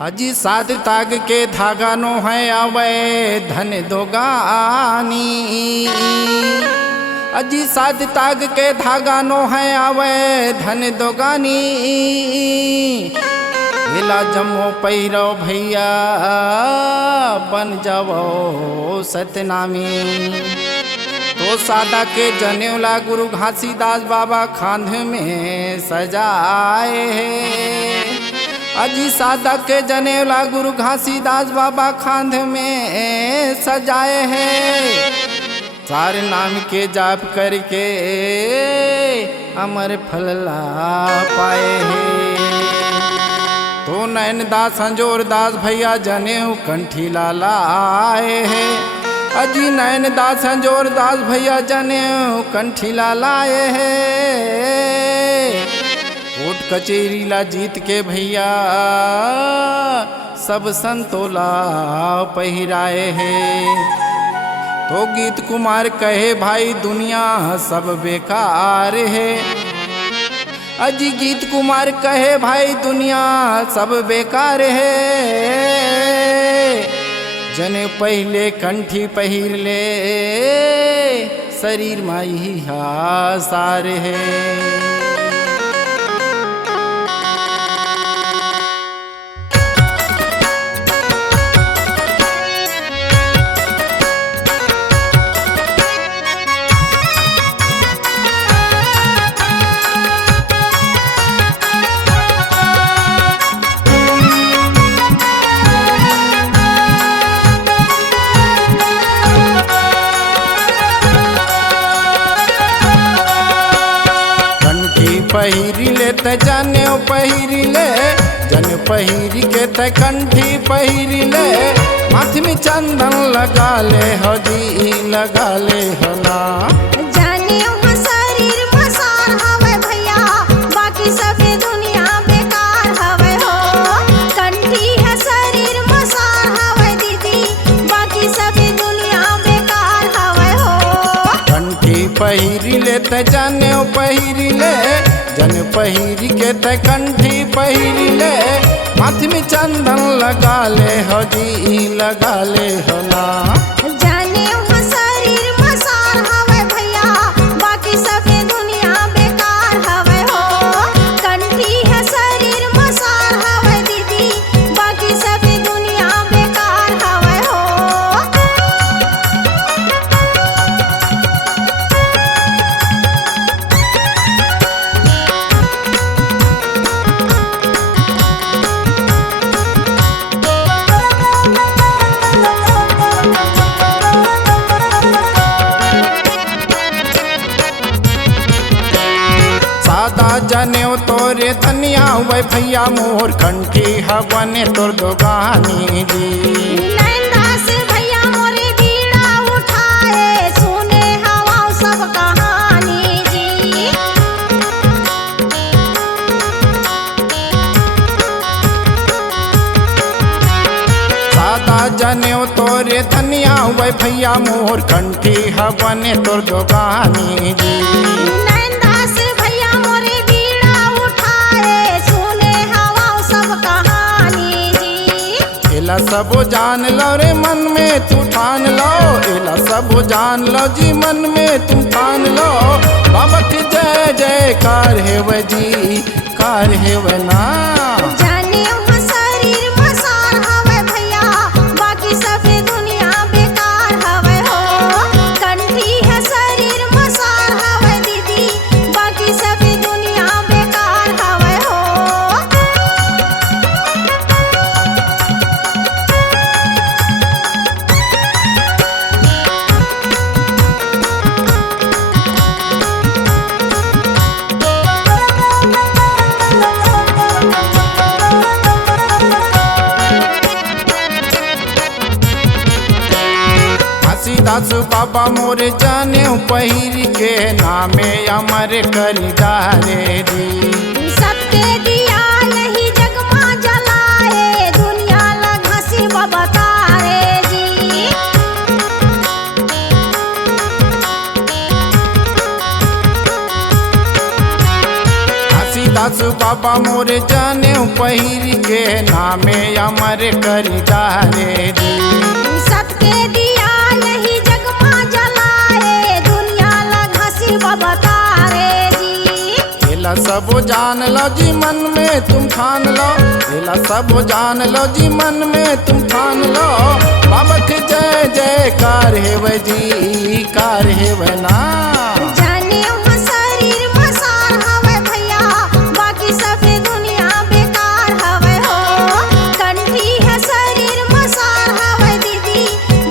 अजी साध ताग के धागा नो है आवे धन दोगानी। अजी साध ताग के धागा नो है आवे धन दोगानी। हिला जमो पैरो भैया बन जावो सतनामी। तो सादा के जनेवला गुरु घासीदास बाबा खांध में सजाए है। अजी सादा के जनेवला गुरु घासीदास बाबा खांध में सजाए हैं। सारे नाम के जाप करके अमर फल ला पाए हैं। तो नैन दास संजोर दास भैया जनेऊ कंठी लाए हैं। अजी नैन दास संजोर दास भैया जनेऊ कंठी लाए हैं। कोर्ट कचेरी ला जीत के भैया सब संतोला पहिराए हैं। तो गीत कुमार कहे भाई दुनिया सब बेकार है। अजी गीत कुमार कहे भाई दुनिया सब बेकार है। जने पहले कंठी पहिर ले शरीर माई सार है। पहिरी ले त जाने पहिरी ले जन पहिरी के त कंठी पहिरी ले। माथ में चंदन लगा ले हो जी लगा ले हो ना। जाने शरीर मसार हवे भैया बाकी सब दुनिया बेकार हवे हो। कंठी है शरीर मसार हवे दीदी बाकी सब दुनिया बेकार हवे हो। कंठी पहिरी ले त जाने पहिरी ले जन पहिरी के त कंठी पहिरी ले। माथ में चंदन लगा ले हो जी लगा ले हो ना। जाने शरीर मसार हवे भैया बाकी सब दुनिया बेकार हवे हो। कंठी है शरीर मसार हवे दीदी बाकी सब दुनिया बेकार हवे हो। जनेऊ तोरे धनिया वे भैया मोर कंठी हवने तोर दोगानी जी। नैनदास भैया मोरे बीड़ा उठाए सुने हवा सब कहानी जी। सादा जनेऊ तोरे धनिया वे भैया मोर कंठी हवने तोर दोगानी जी। एला सबो जान लो रे मन में तू ठान लो। एला सबो जान लो जी मन में तू ठान लो। बाबा की जय जयकार है वह जी कार है वह ना। जाने शरीर मसार हवे भैया बाकी सब दुनिया बेकार हवे हो। कंठी है शरीर मसार हवे दीदी बाकी सब दुनिया बेकार हवे हो। दास बाबा मोरे जाने पहिर के नामे अमर कर डारे दी। सबके दिया यही जगमा जलाए दुनिया लगा सी बाबा तारे जी। घासीदास बाबा मोरे जाने पहिर के नामे अमर कर जारे जी। सबके दिया यही जगमा जलाए दुनिया लगा शिव बतारे जी। एला सब जान लो जी मन में तुम ठान लो, एला सब जान लो जी मन में तुम ठान लो। बाबा के जय जयकार है वह जी कार है वह ना। जाने वहाँ शरीर मसार हवे भैया बाकी सब दुनिया बेकार हवे हो। कंठी है शरीर मसार हवे दीदी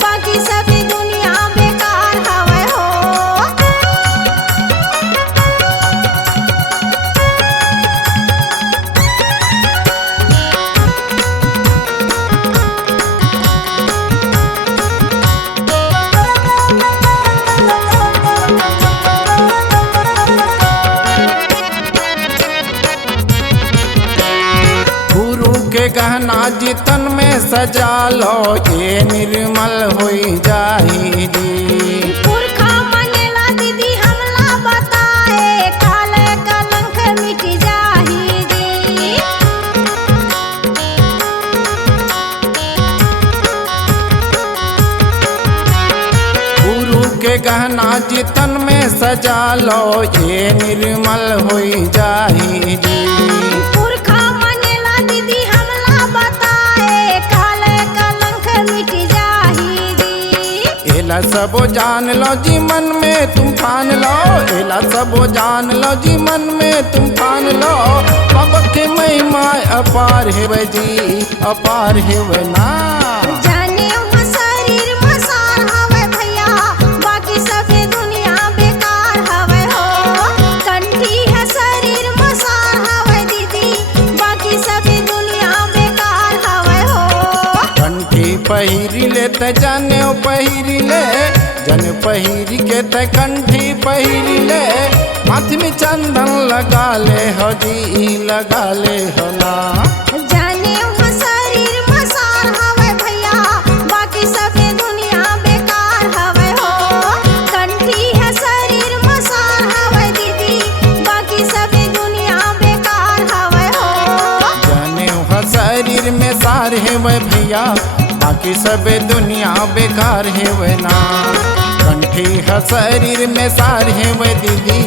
बाकी सब दुनिया बेकार हवे हो। गुरु के गहना जितन में सजा लो ये निर्मल होई जाही जी। पुरखा मनेला दीदी हमला बताए काले कलंक मिट जाही जी। गुरु के गहना जितन में सजा लो ये निर्मल होई जाही जी। पुरखा मनेला दीदी हमला बताए काले कलंक मिट जाही जी। एला सब जान लो जी मन में तुम ठान लो, एला सब जान लो जी मन में तुम ठान लो। बाबा के महिमा अपार है वह जी अपार है वह ना। जाने वहाँ शरीर मसार हवे भैया बाकी सब दुनिया बेकार हवे हो। कंठी है शरीर मसार हवे दीदी बाकी सब दुनिया बेकार हवे हो। कंठी पहिरी ले त जने पहिरी ले, जन पहिरी के त कंठी पहिरी ले। हाथ में चंदन लगा ले हो जी लगा ले हो ना। जाने वहाँ शरीर मसार हवे भैया बाकी सब दुनिया बेकार हवे हो। कंठी है शरीर मसार हवे दीदी बाकी सब दुनिया बेकार हवे हो। जाने वह शरीर में सार है वह भैया बाकी सब दुनिया बेकार है वह ना। कंठी है शरीर में सार है वह दीदी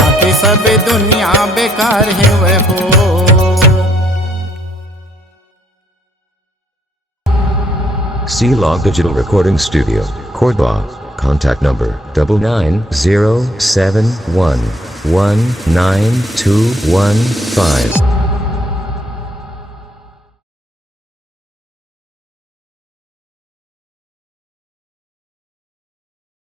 बाकी सब दुनिया बेकार है वह हो। C-Log Digital Recording Studio, Cordoba. Contact number 9907119215.